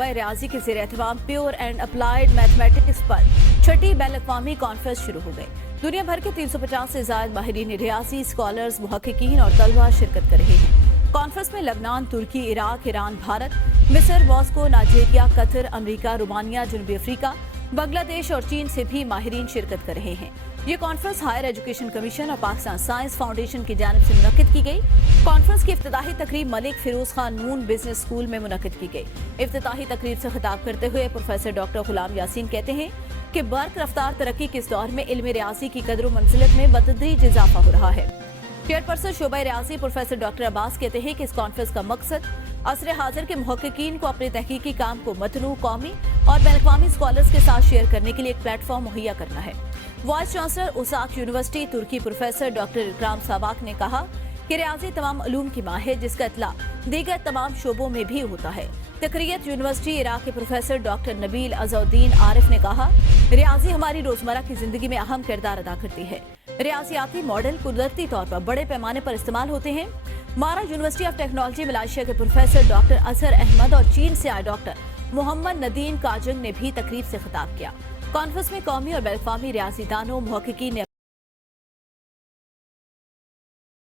शोबा रियाजी के ज़ेर एहतमाम pure and applied mathematics पर छठी बैन अवी कॉन्फ्रेंस शुरू हो गई। दुनिया भर के 350 से ज्यादा माहिरीन रियाजी, स्कॉलर्स, मुहक्किकीन और तलबा शिरकत कर रहे हैं। कॉन्फ्रेंस में लेबनान, तुर्की, इराक, ईरान, भारत, मिस्र, मॉस्को, नाइजीरिया, कतर, अमरीका, रोमानिया, जनूबी अफ्रीका, बांग्लादेश और चीन से भी माहिरीन शिरकत कर रहे हैं। ये कॉन्फ्रेंस हायर एजुकेशन कमीशन और पाकिस्तान साइंस फाउंडेशन की जानिब से मुनक्किद की गई। कॉन्फ्रेंस की इफ्तिताही तकरीब मलिक फिरोज खान नून बिजनेस स्कूल में मुनक्किद की गई। इफ्तिताही तकरीब से खिताब करते हुए प्रोफेसर डॉक्टर गुलाम यासीन कहते हैं कि बर्क रफ्तार तरक्की के इस दौर में इल्म रियाजी की कदर व मंजिलत में बतदरीज इजाफा हो रहा है। चेयरपर्सन शोबा रियाजी प्रोफेसर डॉक्टर अब्बास कहते हैं कि इस कॉन्फ्रेंस का मकसद असर हाजिर के मुहक्किकीन को अपने तहकीकी काम को मतनू, कौमी और बैन-अक़वामी स्कॉलर्स के साथ शेयर करने के लिए एक प्लेटफॉर्म मुहैया करना है। वाइस चांसलर उसाक यूनिवर्सिटी तुर्की प्रोफेसर डॉक्टर इकराम साबाक ने कहा कि रियाजी तमाम उलूम की माँ है, जिसका इतला दीगर तमाम शोबों में भी होता है। तकरीयत यूनिवर्सिटी इराक के प्रोफेसर डॉक्टर नबील अज़उद्दीन आरिफ ने कहा, रियाजी हमारी रोजमर्रा की जिंदगी में अहम किरदार अदा करती है। रियाजियाती मॉडल कुदरती तौर पर बड़े पैमाने पर इस्तेमाल होते हैं। मारा यूनिवर्सिटी ऑफ टेक्नोलॉजी मलेशिया के प्रोफेसर डॉक्टर अजहर अहमद और चीन से आए डॉक्टर मोहम्मद नदीम काजंग ने भी तकरीब से खिताब किया। कॉन्फ्रेंस में कौमी और बैन-अक़वामी रियाजीदानों, मुहक्किकीन ने